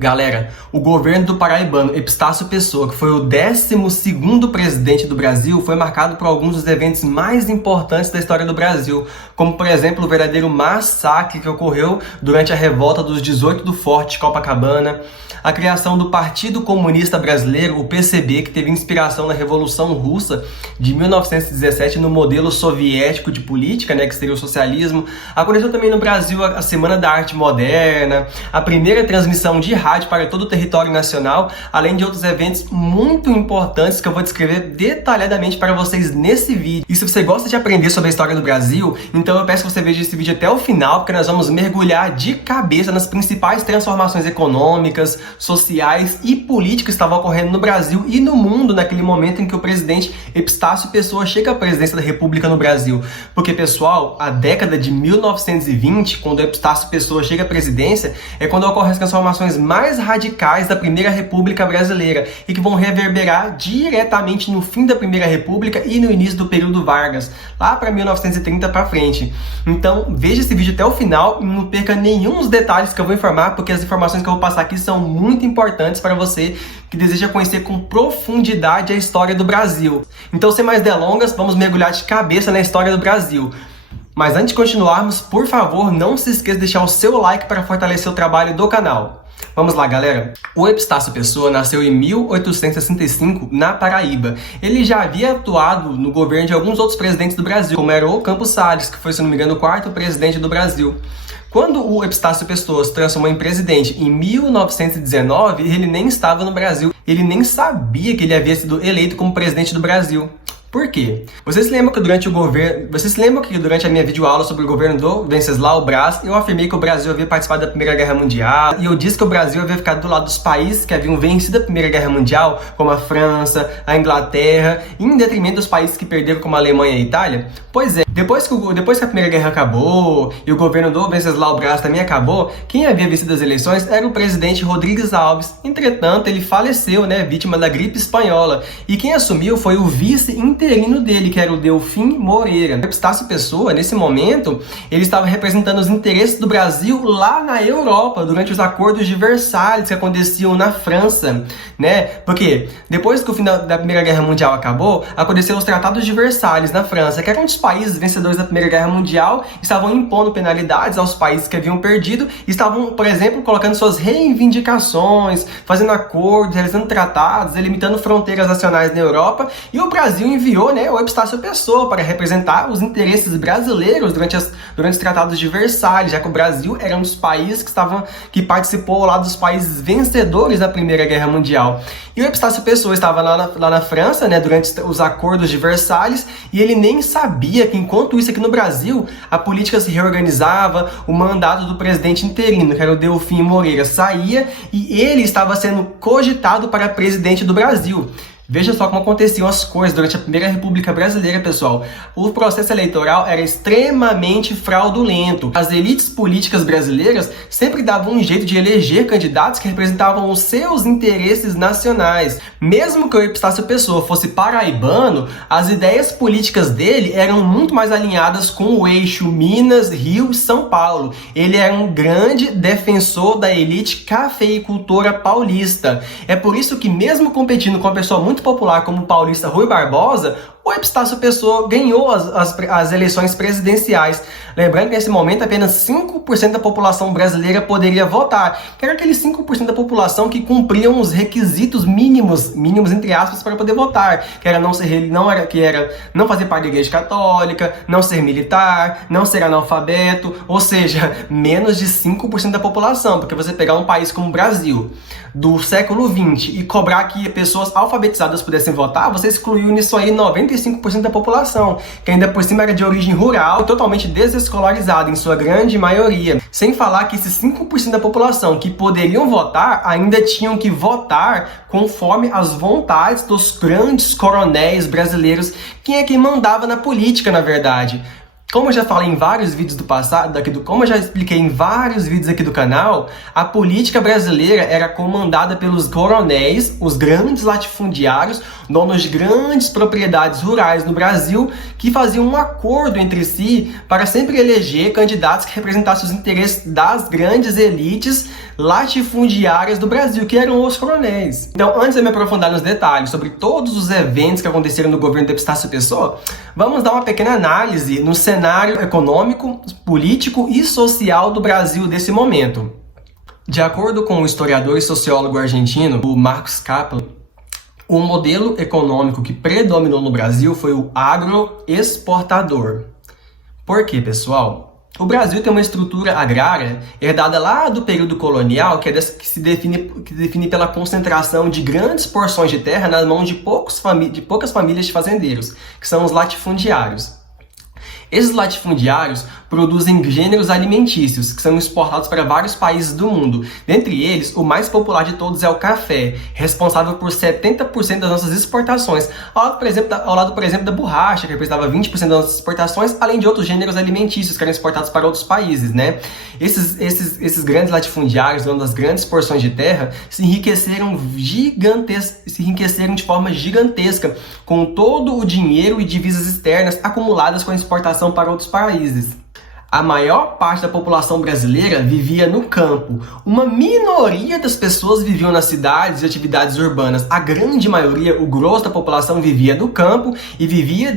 Galera, o governo do paraibano Epistácio Pessoa, que foi o 12º presidente do Brasil, foi marcado por alguns dos eventos mais importantes da história do Brasil, como, por exemplo, o verdadeiro massacre que ocorreu durante a revolta dos 18 do Forte Copacabana, a criação do Partido Comunista Brasileiro, o PCB, que teve inspiração na Revolução Russa de 1917 no modelo soviético de política, que seria o socialismo. Aconteceu também no Brasil a Semana da Arte Moderna, a primeira transmissão de rádio para todo o território nacional, além de outros eventos muito importantes que eu vou descrever detalhadamente para vocês nesse vídeo. E se você gosta de aprender sobre a história do Brasil, então eu peço que você veja esse vídeo até o final, porque nós vamos mergulhar de cabeça nas principais transformações econômicas, sociais e políticas que estavam ocorrendo no Brasil e no mundo naquele momento em que o presidente Epistácio Pessoa chega à presidência da República no Brasil. Porque, pessoal, a década de 1920, quando Epistácio Pessoa chega à presidência, é quando ocorrem as transformações mais radicais da Primeira República Brasileira e que vão reverberar diretamente no fim da Primeira República e no início do período Vargas, lá para 1930 para frente. Então, veja esse vídeo até o final e não perca nenhum dos detalhes que eu vou informar, porque as informações que eu vou passar aqui são muito importantes para você que deseja conhecer com profundidade a história do Brasil. Então, sem mais delongas, vamos mergulhar de cabeça na história do Brasil. Mas antes de continuarmos, por favor, não se esqueça de deixar o seu like para fortalecer o trabalho do canal. Vamos lá, galera. O Epistácio Pessoa nasceu em 1865 na Paraíba. Ele já havia atuado no governo de alguns outros presidentes do Brasil, como era o Campos Salles, que foi, se não me engano, o 4º presidente do Brasil. Quando o Epistácio Pessoa se transformou em presidente em 1919, ele nem estava no Brasil. Ele nem sabia que ele havia sido eleito como presidente do Brasil. Por quê? Vocês se lembram que durante a minha videoaula sobre o governo do Venceslau Braz, eu afirmei que o Brasil havia participado da Primeira Guerra Mundial, e eu disse que o Brasil havia ficado do lado dos países que haviam vencido a Primeira Guerra Mundial, como a França, a Inglaterra, em detrimento dos países que perderam, como a Alemanha e a Itália? Pois é, depois que a Primeira Guerra acabou e o governo do Venceslau Braz também acabou, quem havia vencido as eleições era o presidente Rodrigues Alves. Entretanto, ele faleceu, vítima da gripe espanhola, e quem assumiu foi o vice interino dele, que era o Delfim Moreira. O Epistácio Pessoa, nesse momento, ele estava representando os interesses do Brasil lá na Europa, durante os acordos de Versalhes que aconteciam na França, Porque depois que o fim da Primeira Guerra Mundial acabou, aconteceram os tratados de Versalhes na França, que eram os países vencedores da Primeira Guerra Mundial, estavam impondo penalidades aos países que haviam perdido, estavam, por exemplo, colocando suas reivindicações, fazendo acordos, realizando tratados, delimitando fronteiras nacionais na Europa, e o Brasil enviou o Epistácio Pessoa para representar os interesses brasileiros durante os tratados de Versalhes, já que o Brasil era um dos países que participou ao lado dos países vencedores da Primeira Guerra Mundial. E o Epistácio Pessoa estava lá na França, durante os acordos de Versalhes, e ele nem sabia que, enquanto isso aqui no Brasil, a política se reorganizava, o mandato do presidente interino, que era o Delfim Moreira, saía e ele estava sendo cogitado para presidente do Brasil. Veja só como aconteciam as coisas durante a Primeira República Brasileira, pessoal. O processo eleitoral era extremamente fraudulento. As elites políticas brasileiras sempre davam um jeito de eleger candidatos que representavam os seus interesses nacionais. Mesmo que o Epistácio Pessoa fosse paraibano, as ideias políticas dele eram muito mais alinhadas com o eixo Minas, Rio e São Paulo. Ele era um grande defensor da elite cafeicultora paulista. É por isso que, mesmo competindo com uma pessoa muito popular como o paulista Rui Barbosa, o Epistácio Pessoa ganhou as eleições presidenciais. Lembrando que nesse momento apenas 5% da população brasileira poderia votar, que era aqueles 5% da população que cumpriam os requisitos mínimos entre aspas, para poder votar, que era não fazer parte da Igreja Católica, não ser militar, não ser analfabeto, ou seja, menos de 5% da população. Porque você pegar um país como o Brasil do século XX e cobrar que pessoas alfabetizadas pudessem votar, você excluiu nisso aí 95% da população, que ainda por cima era de origem rural e totalmente desescolarizada, em sua grande maioria. Sem falar que esses 5% da população que poderiam votar, ainda tinham que votar conforme as vontades dos grandes coronéis brasileiros, quem é quem mandava na política, na verdade. Como eu já falei em vários vídeos do passado, como eu já expliquei em vários vídeos aqui do canal, a política brasileira era comandada pelos coronéis, os grandes latifundiários, donos de grandes propriedades rurais no Brasil, que faziam um acordo entre si para sempre eleger candidatos que representassem os interesses das grandes elites latifundiárias do Brasil, que eram os coronéis. Então, antes de eu me aprofundar nos detalhes sobre todos os eventos que aconteceram no governo do Epitácio Pessoa, vamos dar uma pequena análise no cenário econômico, político e social do Brasil desse momento. De acordo com o historiador e sociólogo argentino, o Marcos Kaplan, o modelo econômico que predominou no Brasil foi o agroexportador. Por quê, pessoal? O Brasil tem uma estrutura agrária herdada lá do período colonial, que se define pela concentração de grandes porções de terra nas mãos de poucas famílias de fazendeiros, que são os latifundiários. Esses latifundiários produzem gêneros alimentícios que são exportados para vários países do mundo. Dentre eles, o mais popular de todos é o café, responsável por 70% das nossas exportações, ao lado, por exemplo, da borracha, que representava 20% das nossas exportações, além de outros gêneros alimentícios que eram exportados para outros países, né? Esses grandes latifundiários, donos das grandes porções de terra, se enriqueceram de forma gigantesca com todo o dinheiro e divisas externas acumuladas com a exportação para outros países. A maior parte da população brasileira vivia no campo. Uma minoria das pessoas viviam nas cidades e atividades urbanas. A grande maioria, o grosso da população, vivia no campo e vivia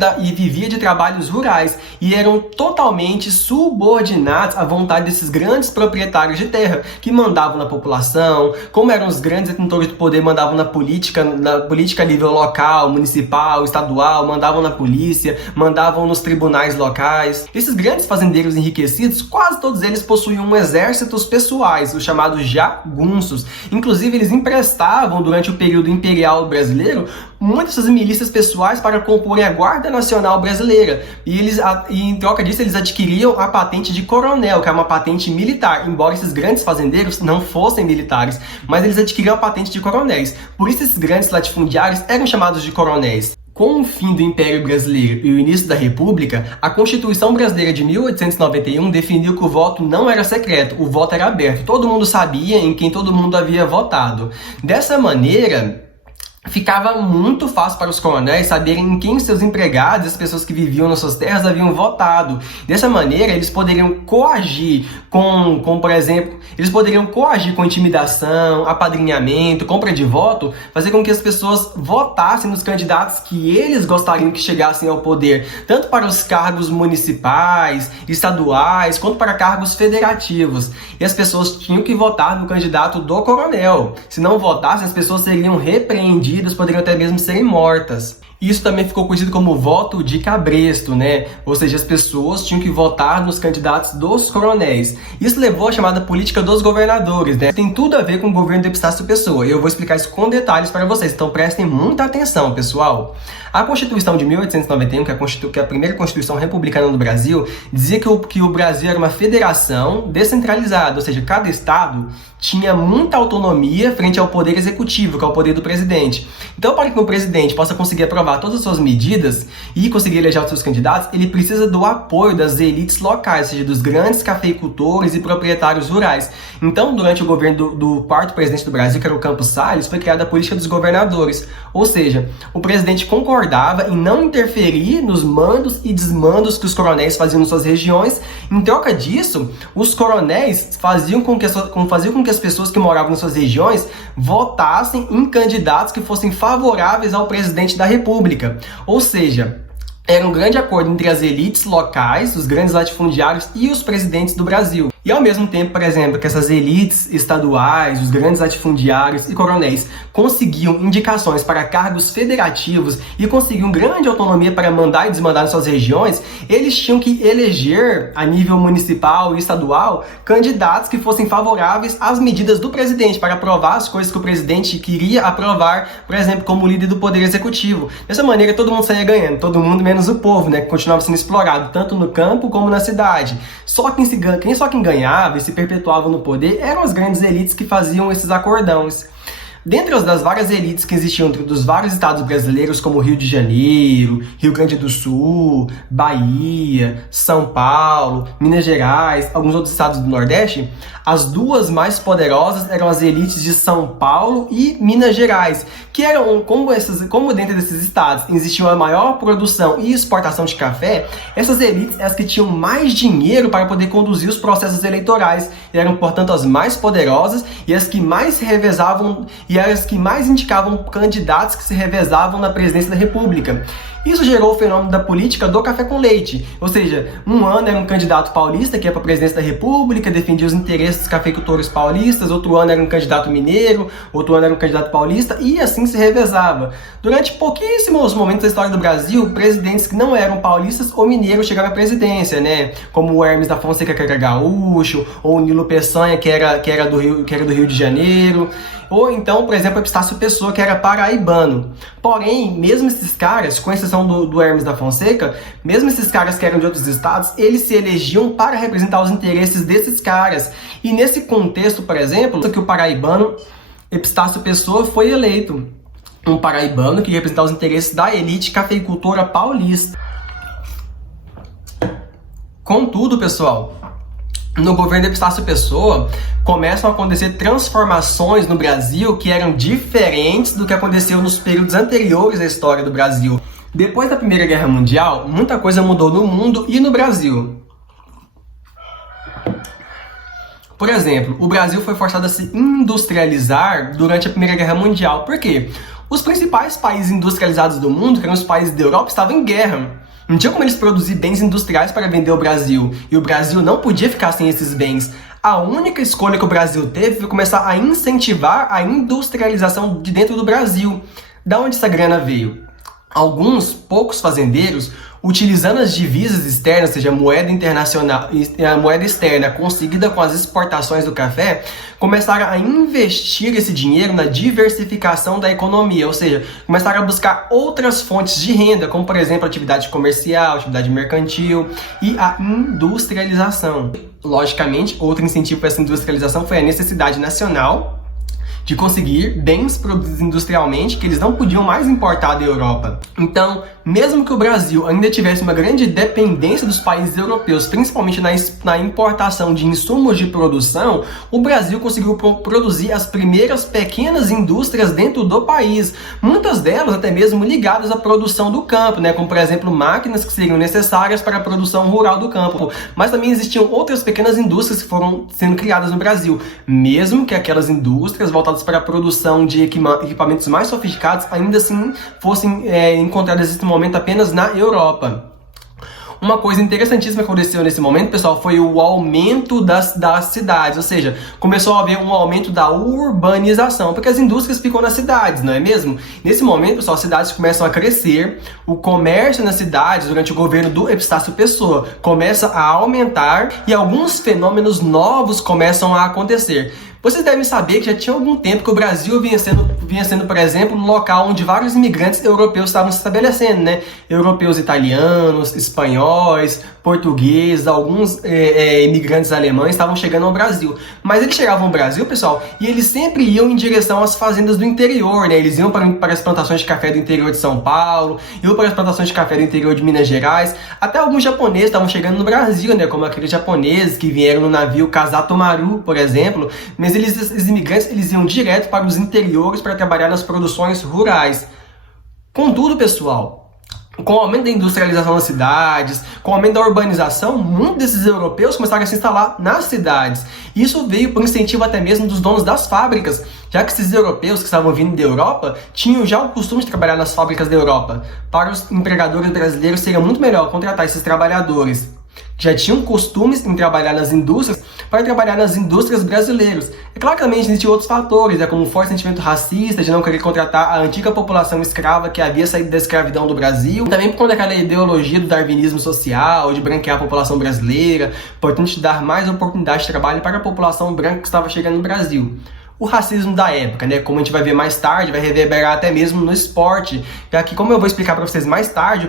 de trabalhos rurais e eram totalmente subordinados à vontade desses grandes proprietários de terra que mandavam na população. Como eram os grandes detentores do poder, mandavam na política a nível local, municipal, estadual, mandavam na polícia, mandavam nos tribunais locais. Esses grandes fazendeiros enriquecidos, quase todos eles possuíam exércitos pessoais, os chamados jagunços. Inclusive, eles emprestavam, durante o período imperial brasileiro, muitas dessas milícias pessoais para comporem a Guarda Nacional Brasileira. E em troca disso, eles adquiriam a patente de coronel, que é uma patente militar, embora esses grandes fazendeiros não fossem militares, mas eles adquiriam a patente de coronéis. Por isso, esses grandes latifundiários eram chamados de coronéis. Com o fim do Império Brasileiro e o início da República, a Constituição Brasileira de 1891 definiu que o voto não era secreto, o voto era aberto. Todo mundo sabia em quem todo mundo havia votado. Dessa maneira, ficava muito fácil para os coronéis saberem em quem seus empregados, as pessoas que viviam nas suas terras, haviam votado. Dessa maneira, eles poderiam coagir por exemplo, eles poderiam coagir com intimidação, apadrinhamento, compra de voto, fazer com que as pessoas votassem nos candidatos que eles gostariam que chegassem ao poder, tanto para os cargos municipais, estaduais, quanto para cargos federativos. E as pessoas tinham que votar no candidato do coronel. Se não votassem, as pessoas seriam repreendidas, poderiam até mesmo serem mortas. Isso também ficou conhecido como voto de cabresto, né? Ou seja, as pessoas tinham que votar nos candidatos dos coronéis. Isso levou à chamada política dos governadores, né? Tem tudo a ver com o governo do Epitácio Pessoa. Eu vou explicar isso com detalhes para vocês, então prestem muita atenção, pessoal. A Constituição de 1891, que é a primeira Constituição republicana do Brasil, dizia que o Brasil era uma federação descentralizada, ou seja, cada estado tinha muita autonomia frente ao poder executivo, que é o poder do presidente. Então, para que o presidente possa conseguir aprovar todas as suas medidas e conseguir eleger os seus candidatos, ele precisa do apoio das elites locais, ou seja, dos grandes cafeicultores e proprietários rurais. Então, durante o governo do quarto presidente do Brasil, que era o Campos Salles, foi criada a política dos governadores. Ou seja, o presidente concordava em não interferir nos mandos e desmandos que os coronéis faziam nas suas regiões. Em troca disso, os coronéis faziam com que as pessoas que moravam nas suas regiões votassem em candidatos que fossem favoráveis ao presidente da República. Ou seja, era um grande acordo entre as elites locais, os grandes latifundiários e os presidentes do Brasil. E ao mesmo tempo, por exemplo, que essas elites estaduais, os grandes latifundiários e coronéis conseguiam indicações para cargos federativos e conseguiam grande autonomia para mandar e desmandar nas suas regiões, eles tinham que eleger, a nível municipal e estadual, candidatos que fossem favoráveis às medidas do presidente, para aprovar as coisas que o presidente queria aprovar, por exemplo, como líder do poder executivo. Dessa maneira, todo mundo saía ganhando, todo mundo menos o povo, né, que continuava sendo explorado, tanto no campo como na cidade. Só quem ganhava e se perpetuava no poder eram as grandes elites que faziam esses acordões. Dentre as das várias elites que existiam dentro dos vários estados brasileiros, como Rio de Janeiro, Rio Grande do Sul, Bahia, São Paulo, Minas Gerais, alguns outros estados do Nordeste, as duas mais poderosas eram as elites de São Paulo e Minas Gerais, que eram, como dentro desses estados existia uma maior produção e exportação de café, essas elites as que tinham mais dinheiro para poder conduzir os processos eleitorais, e eram, portanto, as mais poderosas e as que mais se revezavam e as que mais indicavam candidatos que se revezavam na presidência da República. Isso gerou o fenômeno da política do café com leite, ou seja, um ano era um candidato paulista que ia para a presidência da República, defendia os interesses dos cafeicultores paulistas, outro ano era um candidato mineiro, outro ano era um candidato paulista, e assim se revezava. Durante pouquíssimos momentos da história do Brasil, presidentes que não eram paulistas ou mineiros chegaram à presidência, né? Como o Hermes da Fonseca, que era gaúcho, ou o Nilo Peçanha, que era do Rio de Janeiro, ou então, por exemplo, Epistácio Pessoa, que era paraibano. Porém, mesmo esses caras, com exceção do Hermes da Fonseca, mesmo esses caras que eram de outros estados, eles se elegiam para representar os interesses desses caras. E nesse contexto, por exemplo, que o paraibano Epistácio Pessoa foi eleito. Um paraibano que ia representar os interesses da elite cafeicultora paulista. Contudo, pessoal, no governo de Epistácio Pessoa, começam a acontecer transformações no Brasil que eram diferentes do que aconteceu nos períodos anteriores à história do Brasil. Depois da Primeira Guerra Mundial, muita coisa mudou no mundo e no Brasil. Por exemplo, o Brasil foi forçado a se industrializar durante a Primeira Guerra Mundial. Por quê? Os principais países industrializados do mundo, que eram os países da Europa, estavam em guerra. Não tinha como eles produzir bens industriais para vender ao Brasil, e o Brasil não podia ficar sem esses bens. A única escolha que o Brasil teve foi começar a incentivar a industrialização de dentro do Brasil. Da onde essa grana veio? Alguns poucos fazendeiros, utilizando as divisas externas, ou seja, a moeda internacional e a moeda externa conseguida com as exportações do café, começaram a investir esse dinheiro na diversificação da economia, ou seja, começaram a buscar outras fontes de renda, como por exemplo a atividade comercial, a atividade mercantil e a industrialização. Logicamente, outro incentivo para essa industrialização foi a necessidade nacional de conseguir bens produzidos industrialmente que eles não podiam mais importar da Europa. Então, mesmo que o Brasil ainda tivesse uma grande dependência dos países europeus, principalmente na importação de insumos de produção, o Brasil conseguiu produzir as primeiras pequenas indústrias dentro do país, muitas delas até mesmo ligadas à produção do campo, né? Como por exemplo máquinas que seriam necessárias para a produção rural do campo, mas também existiam outras pequenas indústrias que foram sendo criadas no Brasil, mesmo que aquelas indústrias voltadas para a produção de equipamentos mais sofisticados ainda assim fossem encontradas nesse momento apenas na Europa. Uma coisa interessantíssima que aconteceu nesse momento, pessoal, foi o aumento das cidades, ou seja, começou a haver um aumento da urbanização, porque as indústrias ficam nas cidades, não é mesmo? Nesse momento, pessoal, as cidades começam a crescer, o comércio nas cidades, durante o governo do Epistácio Pessoa, começa a aumentar e alguns fenômenos novos começam a acontecer. Vocês devem saber que já tinha algum tempo que o Brasil vinha sendo, por exemplo, um local onde vários imigrantes europeus estavam se estabelecendo, né? Europeus italianos, espanhóis, portugueses, alguns imigrantes alemães estavam chegando ao Brasil. Mas eles chegavam ao Brasil, pessoal, e eles sempre iam em direção às fazendas do interior, né? Eles iam para as plantações de café do interior de São Paulo, iam para as plantações de café do interior de Minas Gerais. Até alguns japoneses estavam chegando no Brasil, né? Como aqueles japoneses que vieram no navio Kasatomaru, por exemplo. Mas esses imigrantes eles iam direto para os interiores para trabalhar nas produções rurais. Contudo, pessoal, com o aumento da industrialização das cidades, com o aumento da urbanização, muitos desses europeus começaram a se instalar nas cidades. Isso veio por incentivo até mesmo dos donos das fábricas, já que esses europeus que estavam vindo da Europa tinham já o costume de trabalhar nas fábricas da Europa. Para os empregadores brasileiros seria muito melhor contratar esses trabalhadores que já tinham costumes em trabalhar nas indústrias para trabalhar nas indústrias brasileiras. É claro que também existem outros fatores, como o forte sentimento racista de não querer contratar a antiga população escrava que havia saído da escravidão do Brasil, também por conta daquela ideologia do darwinismo social, de branquear a população brasileira, portanto de dar mais oportunidade de trabalho para a população branca que estava chegando no Brasil. O racismo da época, né? Como a gente vai ver mais tarde, vai reverberar até mesmo no esporte, já que, como eu vou explicar para vocês mais tarde,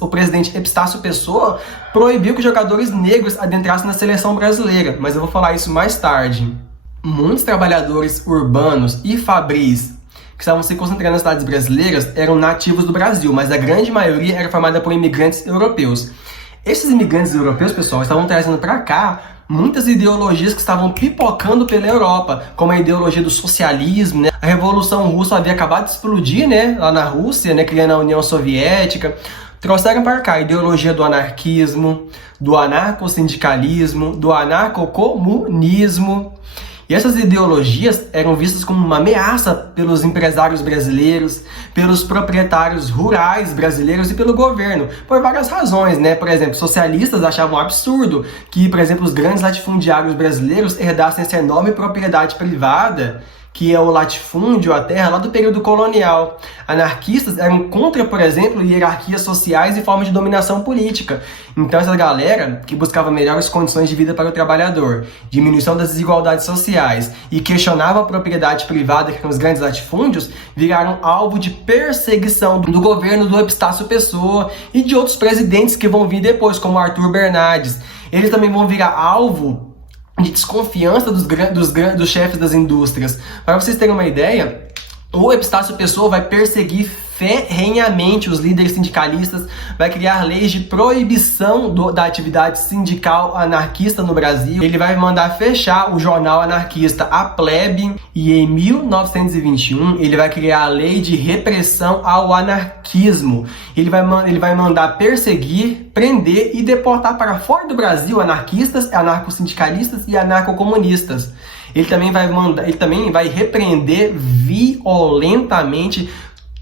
o presidente Epistácio Pessoa proibiu que jogadores negros adentrassem na seleção brasileira, mas eu vou falar isso mais tarde. Muitos trabalhadores urbanos e fabris que estavam se concentrando nas cidades brasileiras eram nativos do Brasil, mas a grande maioria era formada por imigrantes europeus. Esses imigrantes europeus, pessoal, estavam trazendo para cá muitas ideologias que estavam pipocando pela Europa, como a ideologia do socialismo, né? A Revolução Russa havia acabado de explodir, né, lá na Rússia, né, criando a União Soviética. Trouxeram para cá a ideologia do anarquismo, do anarcossindicalismo, do anarcocomunismo. E essas ideologias eram vistas como uma ameaça pelos empresários brasileiros, pelos proprietários rurais brasileiros e pelo governo, por várias razões, né? Por exemplo, socialistas achavam absurdo que, por exemplo, os grandes latifundiários brasileiros herdassem essa enorme propriedade privada, que é o latifúndio, a terra, lá do período colonial. Anarquistas eram contra, por exemplo, hierarquias sociais e formas de dominação política. Então essa galera que buscava melhores condições de vida para o trabalhador, diminuição das desigualdades sociais e questionava a propriedade privada, que eram os grandes latifúndios, viraram alvo de perseguição do governo do Epistácio Pessoa e de outros presidentes que vão vir depois, como Arthur Bernardes. Eles também vão virar alvo de desconfiança dos chefes das indústrias. Para vocês terem uma ideia, o Epistácio Pessoa vai perseguir ferrenhamente os líderes sindicalistas, vai criar leis de proibição da atividade sindical anarquista no Brasil. Ele vai mandar fechar o jornal anarquista A Plebe e em 1921 ele vai criar a lei de repressão ao anarquismo. Ele vai mandar perseguir, prender e deportar para fora do Brasil anarquistas, anarcossindicalistas e anarcocomunistas. Ele também vai repreender violentamente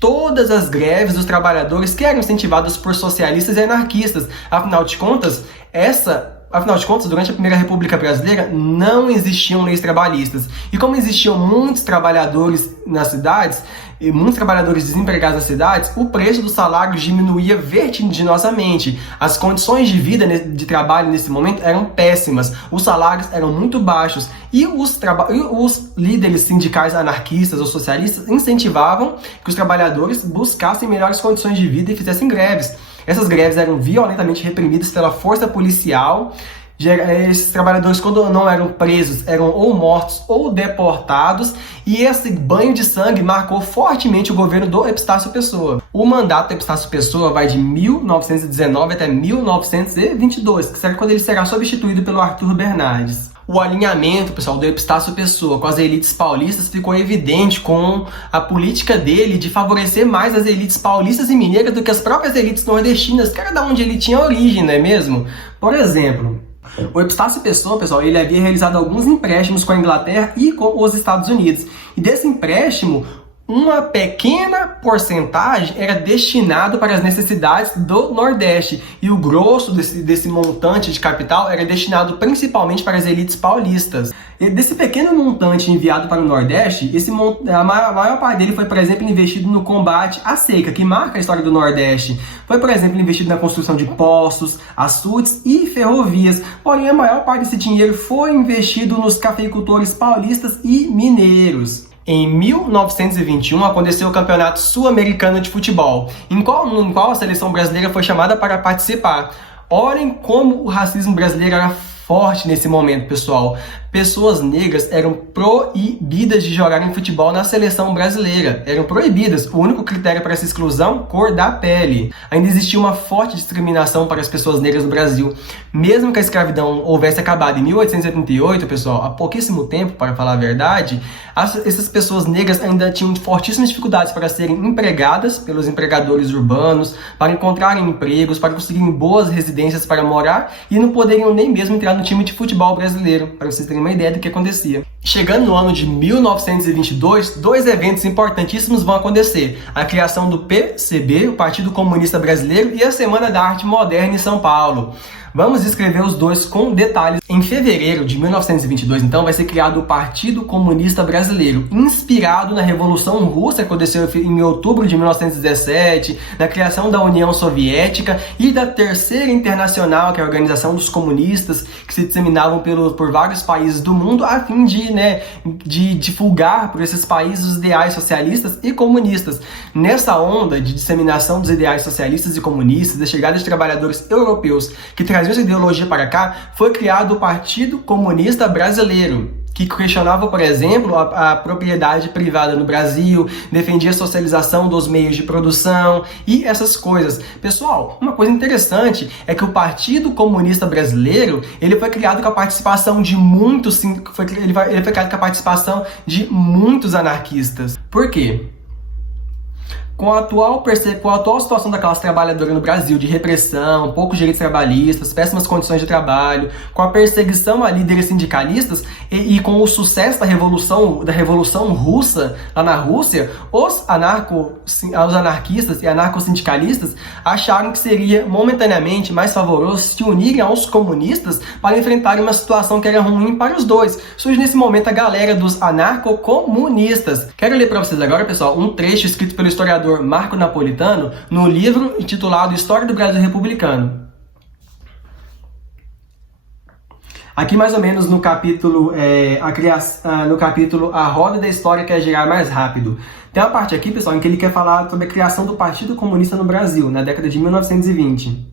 todas as greves dos trabalhadores que eram incentivadas por socialistas e anarquistas. Afinal de contas, durante a Primeira República Brasileira, não existiam leis trabalhistas. E como existiam muitos trabalhadores nas cidades, e muitos trabalhadores desempregados nas cidades, o preço dos salários diminuía vertiginosamente. As condições de vida de trabalho nesse momento eram péssimas. Os salários eram muito baixos. E os líderes sindicais anarquistas ou socialistas incentivavam que os trabalhadores buscassem melhores condições de vida e fizessem greves. Essas greves eram violentamente reprimidas pela força policial. Esses trabalhadores, quando não eram presos, eram ou mortos ou deportados, e esse banho de sangue marcou fortemente o governo do Epistácio Pessoa. O mandato do Epistácio Pessoa vai de 1919 até 1922, que será quando ele será substituído pelo Arthur Bernardes. O alinhamento, pessoal, do Epistácio Pessoa com as elites paulistas ficou evidente com a política dele de favorecer mais as elites paulistas e mineiras do que as próprias elites nordestinas, que era da onde ele tinha origem, não é mesmo? Por exemplo, o Epistácio Pessoa, pessoal, ele havia realizado alguns empréstimos com a Inglaterra e com os Estados Unidos. E desse empréstimo, uma pequena porcentagem era destinado para as necessidades do Nordeste e o grosso desse montante de capital era destinado principalmente para as elites paulistas. E desse pequeno montante enviado para o Nordeste, a maior parte dele foi, por exemplo, investido no combate à seca, que marca a história do Nordeste. Foi, por exemplo, investido na construção de poços, açudes e ferrovias. Porém, a maior parte desse dinheiro foi investido nos cafeicultores paulistas e mineiros. Em 1921 aconteceu o Campeonato Sul-Americano de Futebol, em qual a seleção brasileira foi chamada para participar. Olhem como o racismo brasileiro era forte nesse momento, pessoal. Pessoas negras eram proibidas de jogarem futebol na seleção brasileira. Eram proibidas. O único critério para essa exclusão, cor da pele. Ainda existia uma forte discriminação para as pessoas negras no Brasil. Mesmo que a escravidão houvesse acabado em 1878, pessoal, há pouquíssimo tempo, para falar a verdade, essas pessoas negras ainda tinham fortíssimas dificuldades para serem empregadas pelos empregadores urbanos, para encontrarem empregos, para conseguirem boas residências para morar e não poderiam nem mesmo entrar no time de futebol brasileiro, para vocês terem uma ideia do que acontecia. Chegando no ano de 1922, dois eventos importantíssimos vão acontecer: a criação do PCB, o Partido Comunista Brasileiro, e a Semana da Arte Moderna em São Paulo. Vamos descrever os dois com detalhes. Em fevereiro de 1922, então, vai ser criado o Partido Comunista Brasileiro, inspirado na Revolução Russa, que aconteceu em outubro de 1917, na criação da União Soviética e da Terceira Internacional, que é a organização dos comunistas, que se disseminavam por vários países do mundo, a fim de divulgar por esses países os ideais socialistas e comunistas. Nessa onda de disseminação dos ideais socialistas e comunistas, da chegada de trabalhadores europeus que traziam essa ideologia para cá, foi criado o Partido Comunista Brasileiro, que questionava, por exemplo, a propriedade privada no Brasil, defendia a socialização dos meios de produção e essas coisas. Pessoal, uma coisa interessante é que o Partido Comunista Brasileiro, ele foi criado com a participação de muitos, ele foi criado com a participação de muitos anarquistas. Por quê? Com a atual situação da classe trabalhadora no Brasil, de repressão, poucos direitos trabalhistas, péssimas condições de trabalho, com a perseguição a líderes sindicalistas e com o sucesso da Revolução Russa lá na Rússia, os anarquistas e anarcossindicalistas acharam que seria momentaneamente mais favoroso se unirem aos comunistas para enfrentarem uma situação que era ruim para os dois. Surge nesse momento a galera dos anarcocomunistas. Quero ler para vocês agora, pessoal, um trecho escrito pelo historiador Marco Napolitano no livro intitulado História do Brasil Republicano. Aqui mais ou menos no capítulo A Roda da História Quer Girar Mais Rápido. Tem uma parte aqui, pessoal, em que ele quer falar sobre a criação do Partido Comunista no Brasil, na década de 1920.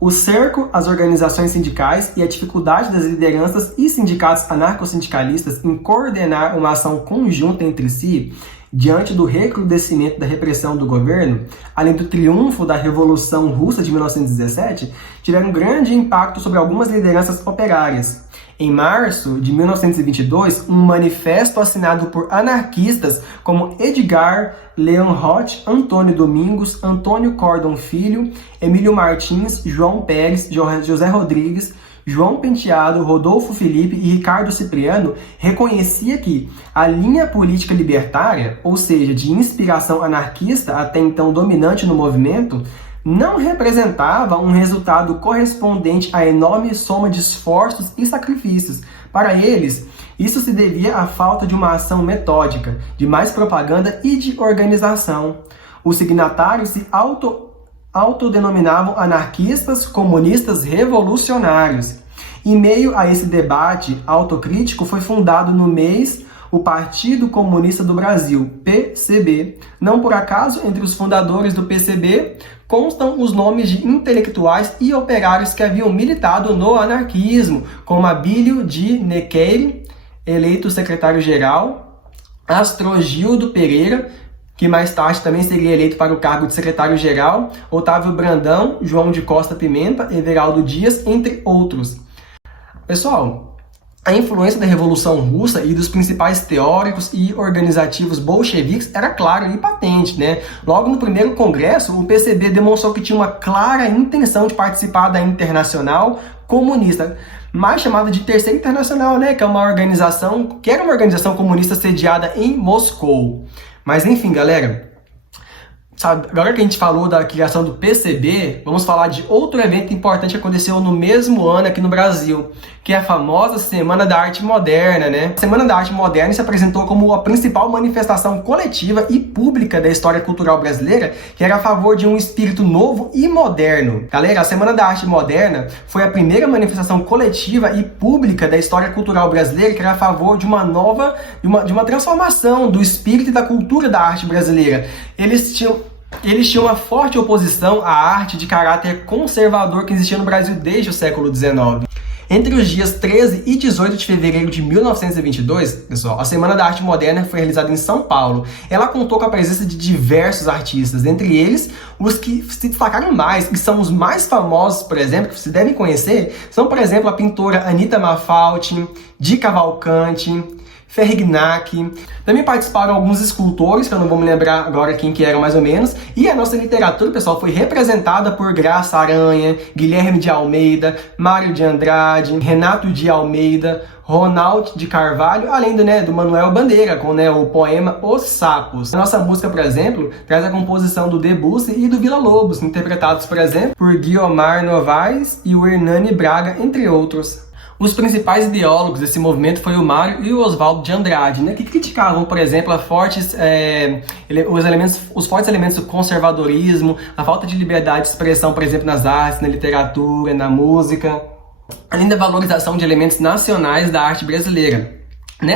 O cerco às organizações sindicais e a dificuldade das lideranças e sindicatos anarcossindicalistas em coordenar uma ação conjunta entre si, diante do recrudescimento da repressão do governo, além do triunfo da Revolução Russa de 1917, tiveram um grande impacto sobre algumas lideranças operárias. Em março de 1922, um manifesto assinado por anarquistas como Edgar Leonroth, Antônio Domingos, Antônio Cordon Filho, Emílio Martins, João Pérez, José Rodrigues, João Penteado, Rodolfo Felipe e Ricardo Cipriano reconhecia que a linha política libertária, ou seja, de inspiração anarquista até então dominante no movimento, não representava um resultado correspondente à enorme soma de esforços e sacrifícios. Para eles, isso se devia à falta de uma ação metódica, de mais propaganda e de organização. Os signatários se autodenominavam anarquistas comunistas revolucionários. Em meio a esse debate autocrítico, foi fundado no mês o Partido Comunista do Brasil, PCB. Não por acaso, entre os fundadores do PCB, constam os nomes de intelectuais e operários que haviam militado no anarquismo, como Abílio de Nequeire, eleito secretário-geral, Astrogildo Pereira, que mais tarde também seria eleito para o cargo de secretário-geral, Otávio Brandão, João de Costa Pimenta, Everaldo Dias, entre outros. Pessoal, a influência da Revolução Russa e dos principais teóricos e organizativos bolcheviques era clara e patente, né? Logo no primeiro congresso, o PCB demonstrou que tinha uma clara intenção de participar da Internacional Comunista, mais chamada de Terceira Internacional, né? Que era uma organização comunista sediada em Moscou. Mas enfim, galera, sabe, agora que a gente falou da criação do PCB, vamos falar de outro evento importante que aconteceu no mesmo ano aqui no Brasil, que é a famosa Semana da Arte Moderna, né? A Semana da Arte Moderna se apresentou como a principal manifestação coletiva e pública da história cultural brasileira, que era a favor de um espírito novo e moderno. Galera, a Semana da Arte Moderna foi a primeira manifestação coletiva e pública da história cultural brasileira que era a favor de uma transformação do espírito e da cultura da arte brasileira. Eles tinham uma forte oposição à arte de caráter conservador que existia no Brasil desde o século XIX. Entre os dias 13 e 18 de fevereiro de 1922, pessoal, a Semana da Arte Moderna foi realizada em São Paulo. Ela contou com a presença de diversos artistas, entre eles os que se destacaram mais e são os mais famosos, por exemplo, que vocês devem conhecer, são, por exemplo, a pintora Anita Malfatti, Di Cavalcanti, Ferrignac. Também participaram alguns escultores, que eu não vou me lembrar agora quem que eram mais ou menos. E a nossa literatura, pessoal, foi representada por Graça Aranha, Guilherme de Almeida, Mário de Andrade, Renato de Almeida, Ronald de Carvalho, além do Manuel Bandeira, com o poema Os Sapos. A nossa música, por exemplo, traz a composição do Debussy e do Villa-Lobos, interpretados, por exemplo, por Guiomar Novaes e o Hernani Braga, entre outros. Os principais ideólogos desse movimento foi o Mário e o Oswaldo de Andrade, que criticavam, por exemplo, os fortes elementos do conservadorismo, a falta de liberdade de expressão, por exemplo, nas artes, na literatura, na música, além da valorização de elementos nacionais da arte brasileira,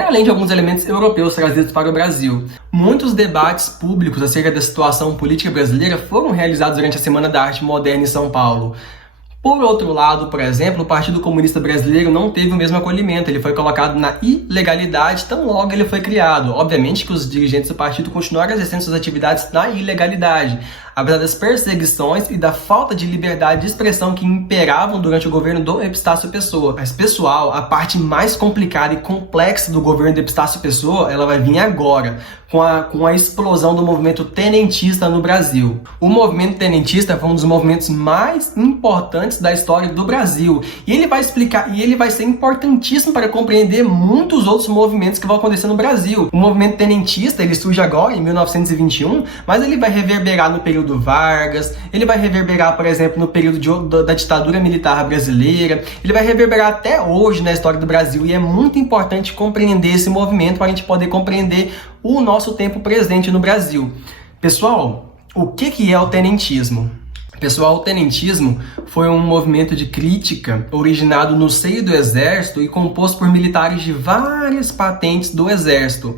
além de alguns elementos europeus trazidos para o Brasil. Muitos debates públicos acerca da situação política brasileira foram realizados durante a Semana da Arte Moderna em São Paulo. Por outro lado, por exemplo, o Partido Comunista Brasileiro não teve o mesmo acolhimento, ele foi colocado na ilegalidade tão logo ele foi criado. Obviamente que os dirigentes do partido continuaram exercendo suas atividades na ilegalidade, apesar das perseguições e da falta de liberdade de expressão que imperavam durante o governo do Epistácio Pessoa. Mas, pessoal, a parte mais complicada e complexa do governo do Epistácio Pessoa, ela vai vir agora, com a explosão do movimento tenentista no Brasil. O movimento tenentista foi um dos movimentos mais importantes da história do Brasil. E ele vai explicar, e ele vai ser importantíssimo para compreender muitos outros movimentos que vão acontecer no Brasil. O movimento tenentista, ele surge agora, em 1921, mas ele vai reverberar no período Vargas, ele vai reverberar, por exemplo, no período da ditadura militar brasileira, ele vai reverberar até hoje na história do Brasil. E é muito importante compreender esse movimento para a gente poder compreender o nosso tempo presente no Brasil. Pessoal, o que é o tenentismo? Pessoal, o tenentismo foi um movimento de crítica originado no seio do Exército e composto por militares de várias patentes do Exército.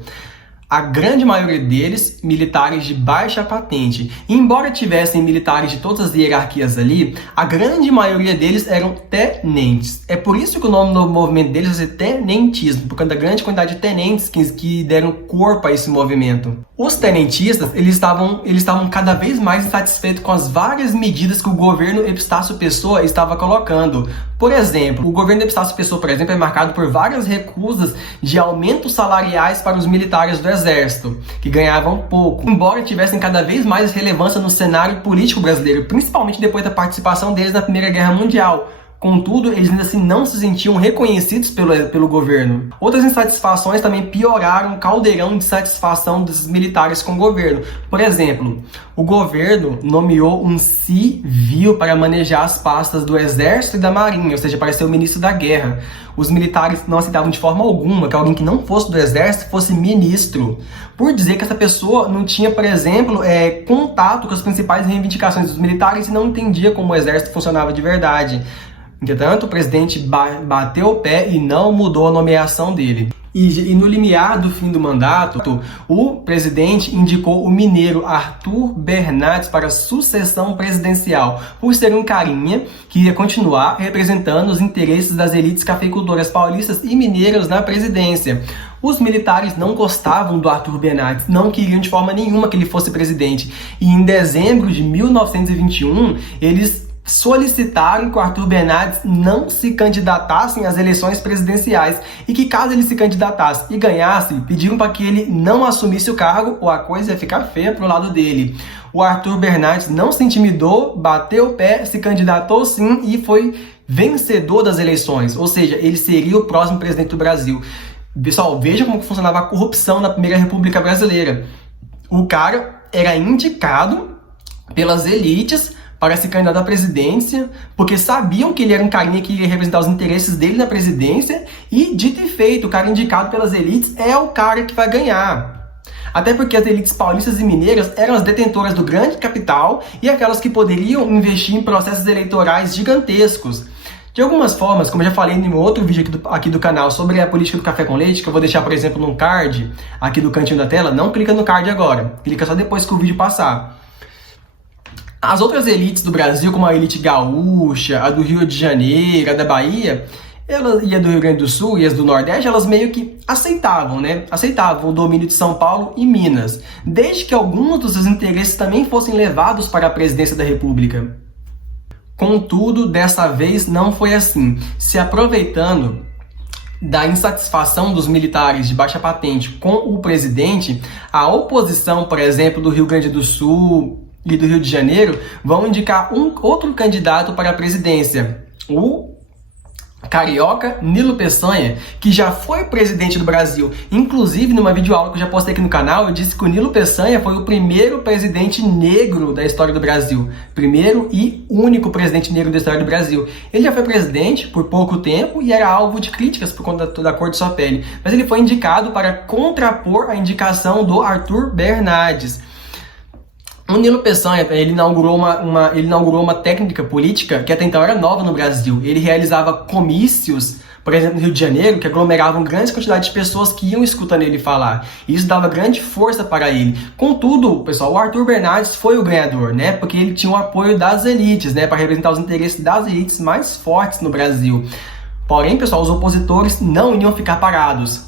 A grande maioria deles, militares de baixa patente. E embora tivessem militares de todas as hierarquias ali, a grande maioria deles eram tenentes. É por isso que o nome do movimento deles vai ser tenentismo, por causa da grande quantidade de tenentes que deram corpo a esse movimento. Os tenentistas, eles estavam cada vez mais insatisfeitos com as várias medidas que o governo Epistácio Pessoa estava colocando. Por exemplo, o governo Epistácio Pessoa, por exemplo, é marcado por várias recusas de aumentos salariais para os militares do Exército, que ganhavam pouco, embora tivessem cada vez mais relevância no cenário político brasileiro, principalmente depois da participação deles na Primeira Guerra Mundial. Contudo, eles ainda assim não se sentiam reconhecidos pelo governo. Outras insatisfações também pioraram o caldeirão de satisfação dos militares com o governo. Por exemplo, o governo nomeou um civil para manejar as pastas do Exército e da Marinha, ou seja, para ser o ministro da Guerra. Os militares não aceitavam de forma alguma que alguém que não fosse do Exército fosse ministro, por dizer que essa pessoa não tinha, por exemplo, contato com as principais reivindicações dos militares e não entendia como o Exército funcionava de verdade. Entretanto, o presidente bateu o pé e não mudou a nomeação dele. E no limiar do fim do mandato, o presidente indicou o mineiro Arthur Bernardes para a sucessão presidencial, por ser um carinha que ia continuar representando os interesses das elites cafeicultoras paulistas e mineiras na presidência. Os militares não gostavam do Arthur Bernardes, não queriam de forma nenhuma que ele fosse presidente. E em dezembro de 1921, eles solicitaram que o Arthur Bernardes não se candidatasse às eleições presidenciais e que, caso ele se candidatasse e ganhasse, pediram para que ele não assumisse o cargo ou a coisa ia ficar feia pro lado dele. O Arthur Bernardes não se intimidou, bateu o pé, se candidatou sim e foi vencedor das eleições, ou seja, ele seria o próximo presidente do Brasil. Pessoal, veja como funcionava a corrupção na Primeira República Brasileira. O cara era indicado pelas elites para se candidatar à presidência, porque sabiam que ele era um carinha que iria representar os interesses dele na presidência, e dito e feito, o cara indicado pelas elites é o cara que vai ganhar. Até porque as elites paulistas e mineiras eram as detentoras do grande capital e aquelas que poderiam investir em processos eleitorais gigantescos. De algumas formas, como eu já falei em outro vídeo aqui do canal sobre a política do café com leite, que eu vou deixar, por exemplo, num card aqui do cantinho da tela, não clica no card agora, clica só depois que o vídeo passar. As outras elites do Brasil, como a elite gaúcha, a do Rio de Janeiro, a da Bahia, e a do Rio Grande do Sul e as do Nordeste, elas meio que aceitavam, né? Aceitavam o domínio de São Paulo e Minas, desde que alguns dos seus interesses também fossem levados para a presidência da República. Contudo, dessa vez não foi assim. Se aproveitando da insatisfação dos militares de baixa patente com o presidente, a oposição, por exemplo, do Rio Grande do Sul e do Rio de Janeiro vão indicar um outro candidato para a presidência, o carioca Nilo Peçanha, que já foi presidente do Brasil. Inclusive, numa videoaula que eu já postei aqui no canal, eu disse que o Nilo Peçanha foi o primeiro presidente negro da história do Brasil. Primeiro e único presidente negro da história do Brasil. Ele já foi presidente por pouco tempo e era alvo de críticas por conta da cor de sua pele. Mas ele foi indicado para contrapor a indicação do Arthur Bernardes. O Nilo Peçanha, ele inaugurou uma técnica política que até então era nova no Brasil. Ele realizava comícios, por exemplo, no Rio de Janeiro, que aglomeravam grandes quantidades de pessoas que iam escutando ele falar. E isso dava grande força para ele. Contudo, pessoal, o Arthur Bernardes foi o ganhador, né? Porque ele tinha o apoio das elites, né? Para representar os interesses das elites mais fortes no Brasil. Porém, pessoal, os opositores não iam ficar parados.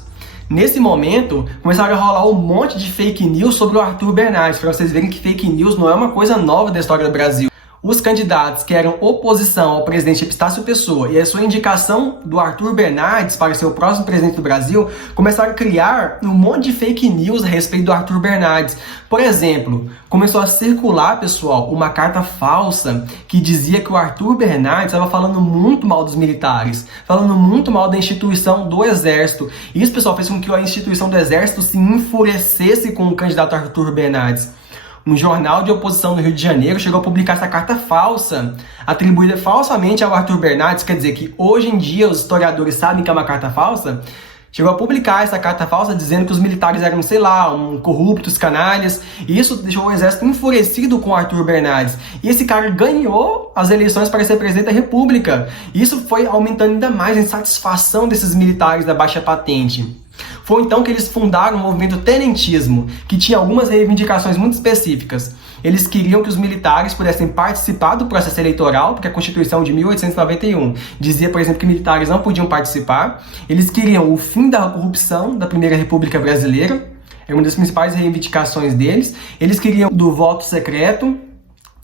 Nesse momento, começaram a rolar um monte de fake news sobre o Arthur Bernardes, para vocês verem que fake news não é uma coisa nova da história do Brasil. Os candidatos que eram oposição ao presidente Epistácio Pessoa e a sua indicação do Arthur Bernardes para ser o próximo presidente do Brasil começaram a criar um monte de fake news a respeito do Arthur Bernardes. Por exemplo, começou a circular, pessoal, uma carta falsa que dizia que o Arthur Bernardes estava falando muito mal dos militares, falando muito mal da instituição do Exército. Isso, pessoal, fez com que a instituição do Exército se enfurecesse com o candidato Arthur Bernardes. Um jornal de oposição no Rio de Janeiro chegou a publicar essa carta falsa, atribuída falsamente ao Arthur Bernardes, quer dizer que hoje em dia os historiadores sabem que é uma carta falsa, chegou a publicar essa carta falsa dizendo que os militares eram, sei lá, corruptos, canalhas, e isso deixou o exército enfurecido com o Arthur Bernardes. E esse cara ganhou as eleições para ser presidente da República. E isso foi aumentando ainda mais a insatisfação desses militares da baixa patente. Foi então que eles fundaram o movimento tenentismo, que tinha algumas reivindicações muito específicas. Eles queriam que os militares pudessem participar do processo eleitoral, porque a Constituição de 1891 dizia, por exemplo, que militares não podiam participar. Eles queriam o fim da corrupção da Primeira República Brasileira, é uma das principais reivindicações deles. Eles queriam do voto secreto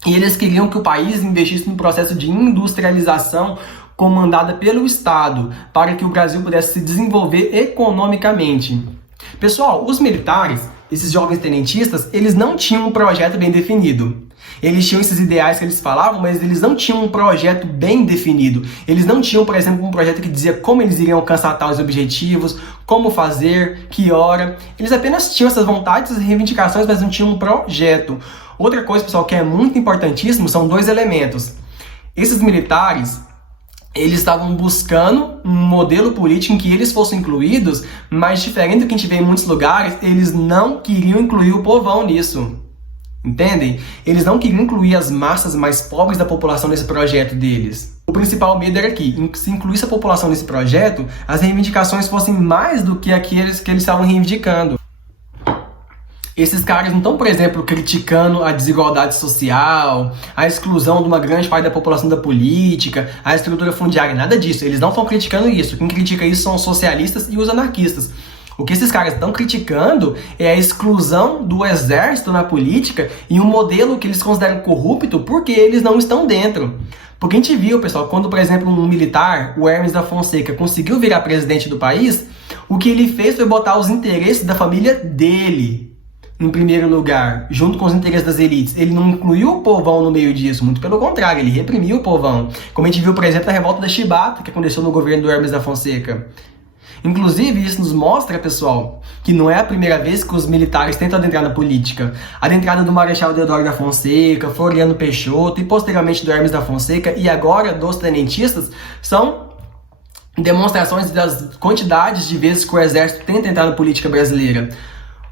e eles queriam que o país investisse num processo de industrialização comandada pelo Estado, para que o Brasil pudesse se desenvolver economicamente. Pessoal, os militares, esses jovens tenentistas, eles não tinham um projeto bem definido. Eles tinham esses ideais que eles falavam, mas eles não tinham um projeto bem definido. Eles não tinham, por exemplo, um projeto que dizia como eles iriam alcançar tais objetivos, como fazer, que hora. Eles apenas tinham essas vontades, essas reivindicações, mas não tinham um projeto. Outra coisa, pessoal, que é muito importantíssimo, são dois elementos. Esses militares, eles estavam buscando um modelo político em que eles fossem incluídos, mas diferente do que a gente vê em muitos lugares, eles não queriam incluir o povão nisso. Entendem? Eles não queriam incluir as massas mais pobres da população nesse projeto deles. O principal medo era que, se incluísse a população nesse projeto, as reivindicações fossem mais do que aqueles que eles estavam reivindicando. Esses caras não estão, por exemplo, criticando a desigualdade social, a exclusão de uma grande parte da população da política, a estrutura fundiária, nada disso. Eles não estão criticando isso. Quem critica isso são os socialistas e os anarquistas. O que esses caras estão criticando é a exclusão do exército na política e um modelo que eles consideram corrupto porque eles não estão dentro. Porque a gente viu, pessoal, quando, por exemplo, um militar, o Hermes da Fonseca, conseguiu virar presidente do país, o que ele fez foi botar os interesses da família dele em primeiro lugar, junto com os interesses das elites. Ele não incluiu o povão no meio disso, muito pelo contrário, ele reprimiu o povão. Como a gente viu, por exemplo, na revolta da Chibata, que aconteceu no governo do Hermes da Fonseca. Inclusive, isso nos mostra, pessoal, que não é a primeira vez que os militares tentam adentrar na política. A adentrada do Marechal Deodoro da Fonseca, Floriano Peixoto e posteriormente do Hermes da Fonseca e agora dos tenentistas são demonstrações das quantidades de vezes que o exército tenta entrar na política brasileira.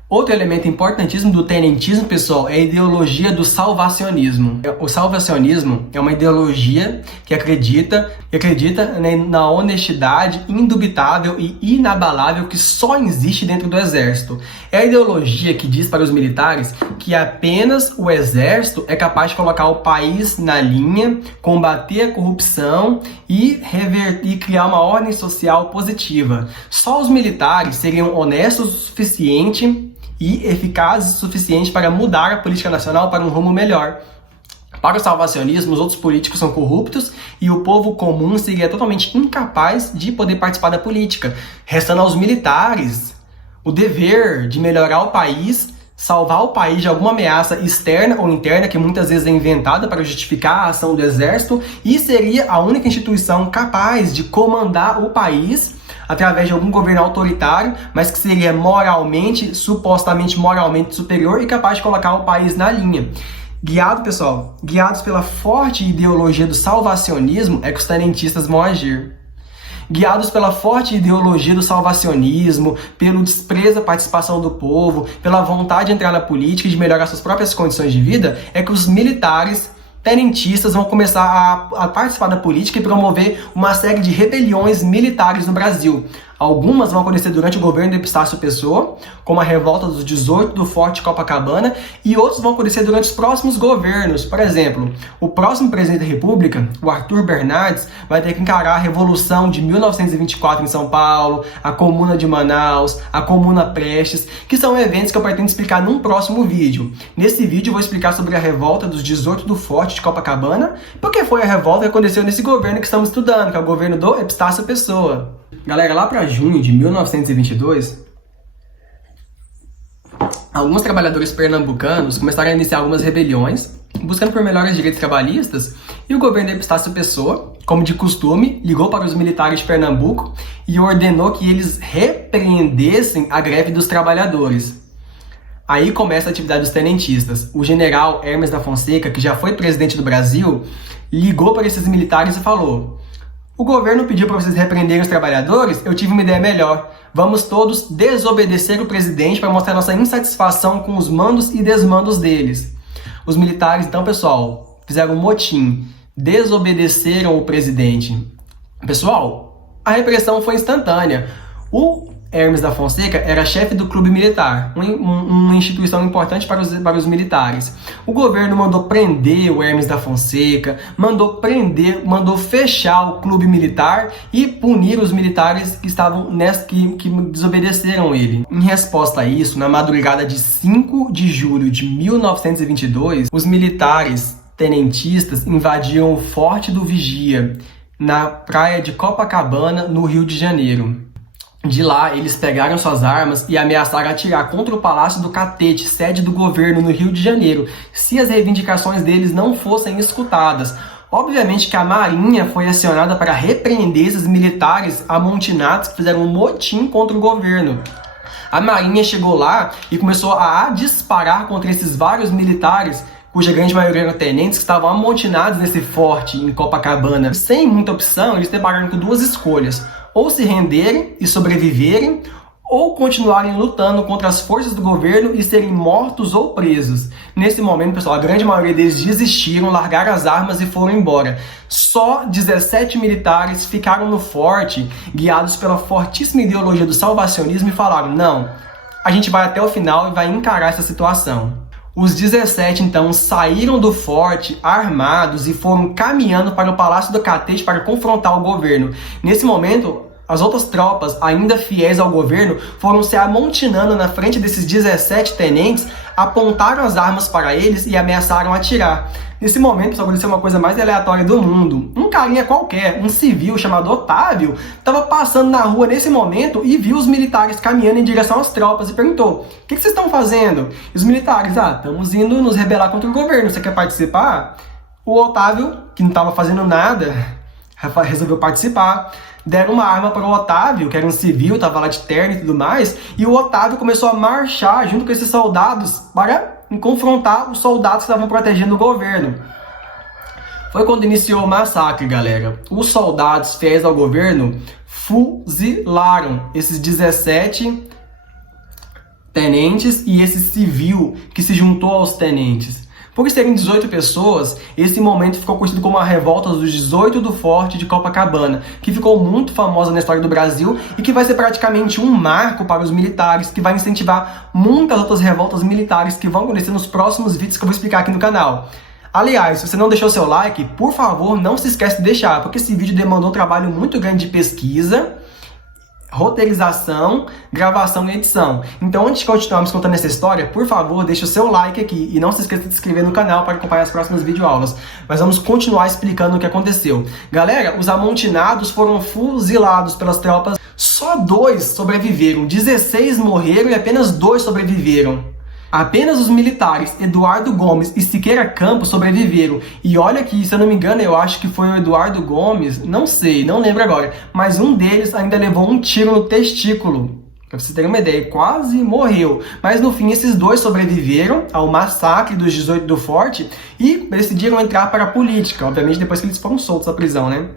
Outro elemento importantíssimo do tenentismo, pessoal, é a ideologia do salvacionismo. O salvacionismo é uma ideologia que acredita na honestidade indubitável e inabalável que só existe dentro do exército. É a ideologia que diz para os militares que apenas o exército é capaz de colocar o país na linha, combater a corrupção e criar uma ordem social positiva. Só os militares seriam honestos o suficiente e eficazes o suficiente para mudar a política nacional para um rumo melhor. Para o salvacionismo, os outros políticos são corruptos e o povo comum seria totalmente incapaz de poder participar da política, restando aos militares o dever de melhorar o país, salvar o país de alguma ameaça externa ou interna que muitas vezes é inventada para justificar a ação do exército e seria a única instituição capaz de comandar o país através de algum governo autoritário, mas que seria supostamente moralmente superior e capaz de colocar o país na linha. Guiados pela forte ideologia do salvacionismo é que os tenentistas vão agir. Guiados pela forte ideologia do salvacionismo, pelo desprezo à participação do povo, pela vontade de entrar na política e de melhorar suas próprias condições de vida, é que os militares tenentistas vão começar a participar da política e promover uma série de rebeliões militares no Brasil. Algumas vão acontecer durante o governo de Epistácio Pessoa, como a revolta dos 18 do Forte Copacabana, e outros vão acontecer durante os próximos governos. Por exemplo, o próximo presidente da República, o Arthur Bernardes, vai ter que encarar a Revolução de 1924 em São Paulo, a Comuna de Manaus, a Comuna Prestes, que são eventos que eu pretendo explicar num próximo vídeo. Nesse vídeo eu vou explicar sobre a revolta dos 18 do Forte de Copacabana, porque foi a revolta que aconteceu nesse governo que estamos estudando, que é o governo do Epistácio Pessoa. Galera, lá para junho de 1922, alguns trabalhadores pernambucanos começaram a iniciar algumas rebeliões, buscando por melhores direitos trabalhistas, e o governo de Epistácio Pessoa, como de costume, ligou para os militares de Pernambuco e ordenou que eles repreendessem a greve dos trabalhadores. Aí começa a atividade dos tenentistas. O general Hermes da Fonseca, que já foi presidente do Brasil, ligou para esses militares e falou: o governo pediu para vocês repreenderem os trabalhadores, eu tive uma ideia melhor. Vamos todos desobedecer o presidente para mostrar nossa insatisfação com os mandos e desmandos deles. Os militares, então, pessoal, fizeram um motim, desobedeceram o presidente. Pessoal, a repressão foi instantânea. O Hermes da Fonseca era chefe do clube militar, uma instituição importante para os militares. O governo mandou prender o Hermes da Fonseca, mandou fechar o clube militar e punir os militares que estavam que desobedeceram ele. Em resposta a isso, na madrugada de 5 de julho de 1922, os militares tenentistas invadiram o Forte do Vigia, na praia de Copacabana, no Rio de Janeiro. De lá, eles pegaram suas armas e ameaçaram atirar contra o Palácio do Catete, sede do governo no Rio de Janeiro, se as reivindicações deles não fossem escutadas. Obviamente que a Marinha foi acionada para repreender esses militares amotinados que fizeram um motim contra o governo. A Marinha chegou lá e começou a disparar contra esses vários militares, cuja grande maioria eram tenentes, que estavam amotinados nesse forte em Copacabana. Sem muita opção, eles depararam com duas escolhas: ou se renderem e sobreviverem, ou continuarem lutando contra as forças do governo e serem mortos ou presos. Nesse momento, pessoal, a grande maioria deles desistiram, largaram as armas e foram embora. Só 17 militares ficaram no forte, guiados pela fortíssima ideologia do salvacionismo, e falaram: não, a gente vai até o final e vai encarar essa situação. Os 17, então, saíram do forte armados e foram caminhando para o Palácio do Catete para confrontar o governo. Nesse momento, as outras tropas, ainda fiéis ao governo, foram se amontinando na frente desses 17 tenentes, apontaram as armas para eles e ameaçaram atirar. Nesse momento, pessoal, aconteceu uma coisa mais aleatória do mundo. Um carinha qualquer, um civil chamado Otávio, estava passando na rua nesse momento e viu os militares caminhando em direção às tropas e perguntou: o que vocês estão fazendo? E os militares: estamos indo nos rebelar contra o governo, você quer participar? O Otávio, que não estava fazendo nada, resolveu participar. Deram uma arma para o Otávio, que era um civil, estava lá de terno e tudo mais, e o Otávio começou a marchar junto com esses soldados para confrontar os soldados que estavam protegendo o governo. Foi quando iniciou o massacre, galera. Os soldados fiéis ao governo fuzilaram esses 17 tenentes e esse civil que se juntou aos tenentes. Por serem 18 pessoas, esse momento ficou conhecido como a Revolta dos 18 do Forte de Copacabana, que ficou muito famosa na história do Brasil e que vai ser praticamente um marco para os militares, que vai incentivar muitas outras revoltas militares que vão acontecer nos próximos vídeos que eu vou explicar aqui no canal. Aliás, se você não deixou seu like, por favor, não se esquece de deixar, porque esse vídeo demandou um trabalho muito grande de pesquisa, roteirização, gravação e edição. Então, antes de continuarmos contando essa história, por favor, deixe o seu like aqui e não se esqueça de se inscrever no canal para acompanhar as próximas videoaulas. Mas vamos continuar explicando o que aconteceu. Galera, os amontinados foram fuzilados pelas tropas. Só 2 sobreviveram, 16 morreram e apenas 2 sobreviveram. Apenas os militares Eduardo Gomes e Siqueira Campos sobreviveram. E olha que, se eu não me engano, eu acho que foi o Eduardo Gomes, não sei, não lembro agora, mas um deles ainda levou um tiro no testículo. Pra vocês terem uma ideia, quase morreu. Mas no fim, esses 2 sobreviveram ao massacre dos 18 do Forte e decidiram entrar para a política. Obviamente, depois que eles foram soltos da prisão, né?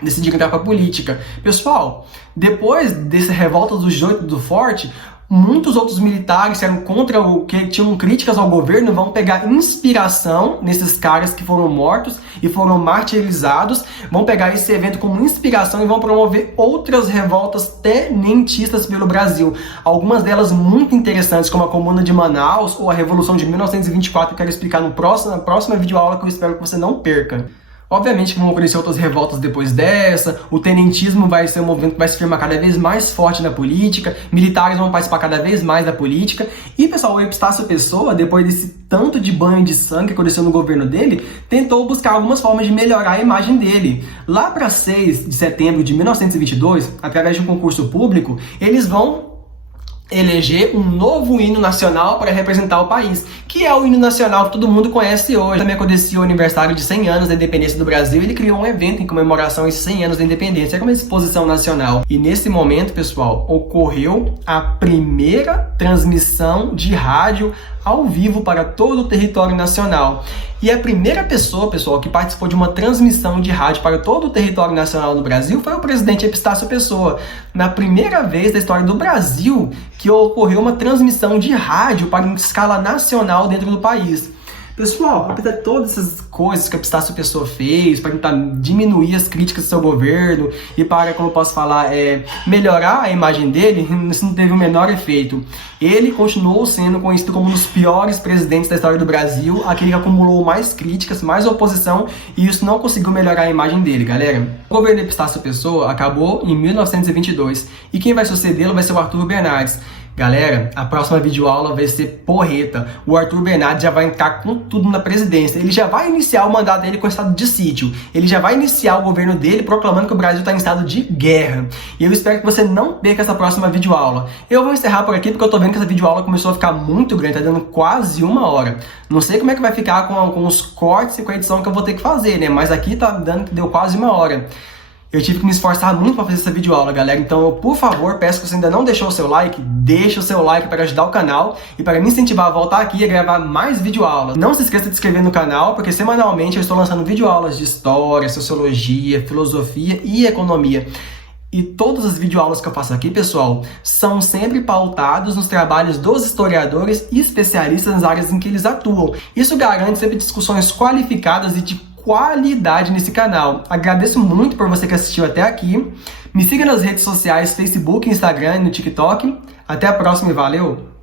Decidiram entrar para a política. Pessoal, depois dessa revolta dos 18 do Forte, Muitos outros militares que eram contra que tinham críticas ao governo vão pegar inspiração nesses caras que foram mortos e foram martirizados, vão pegar esse evento como inspiração e vão promover outras revoltas tenentistas pelo Brasil. Algumas delas muito interessantes, como a Comuna de Manaus ou a Revolução de 1924, que eu quero explicar na próxima videoaula, que eu espero que você não perca. Obviamente que vão aparecer outras revoltas depois dessa, o tenentismo vai ser um movimento que vai se firmar cada vez mais forte na política, militares vão participar cada vez mais da política, e pessoal, o Epitácio Pessoa, depois desse tanto de banho de sangue que aconteceu no governo dele, tentou buscar algumas formas de melhorar a imagem dele. Lá para 6 de setembro de 1922, através de um concurso público, eles vão eleger um novo hino nacional para representar o país, que é o hino nacional que todo mundo conhece hoje. Também acontecia o aniversário de 100 anos da independência do Brasil, ele criou um evento em comemoração a esses 100 anos da independência, como uma exposição nacional. E nesse momento, pessoal, ocorreu a primeira transmissão de rádio ao vivo para todo o território nacional. E a primeira pessoa, pessoal, que participou de uma transmissão de rádio para todo o território nacional do Brasil foi o presidente Epitácio Pessoa. Na primeira vez da história do Brasil que ocorreu uma transmissão de rádio para uma escala nacional dentro do país. Pessoal, apesar de todas essas coisas que a Epitácio Pessoa fez para tentar diminuir as críticas do seu governo e para, como eu posso falar, melhorar a imagem dele, isso não teve o menor efeito. Ele continuou sendo conhecido como um dos piores presidentes da história do Brasil, aquele que acumulou mais críticas, mais oposição, e isso não conseguiu melhorar a imagem dele, galera. O governo de Epitácio Pessoa acabou em 1922, e quem vai sucedê-lo vai ser o Arthur Bernardes. Galera, a próxima videoaula vai ser porreta. O Arthur Bernardes já vai entrar com tudo na presidência. Ele já vai iniciar o mandato dele com estado de sítio. Ele já vai iniciar o governo dele proclamando que o Brasil está em estado de guerra. E eu espero que você não perca essa próxima videoaula. Eu vou encerrar por aqui porque eu tô vendo que essa videoaula começou a ficar muito grande, tá dando quase 1 hora. Não sei como é que vai ficar com os cortes e com a edição que eu vou ter que fazer, né? Mas aqui tá dando que deu quase 1 hora. Eu tive que me esforçar muito para fazer essa videoaula, galera. Então, por favor, peço que você ainda não deixou o seu like, deixa o seu like para ajudar o canal e para me incentivar a voltar aqui e a gravar mais videoaulas. Não se esqueça de se inscrever no canal, porque semanalmente eu estou lançando videoaulas de história, sociologia, filosofia e economia. E todas as videoaulas que eu faço aqui, pessoal, são sempre pautados nos trabalhos dos historiadores e especialistas nas áreas em que eles atuam. Isso garante sempre discussões qualificadas e de qualidade nesse canal. Agradeço muito por você que assistiu até aqui. Me siga nas redes sociais, Facebook, Instagram e no TikTok. Até a próxima e valeu!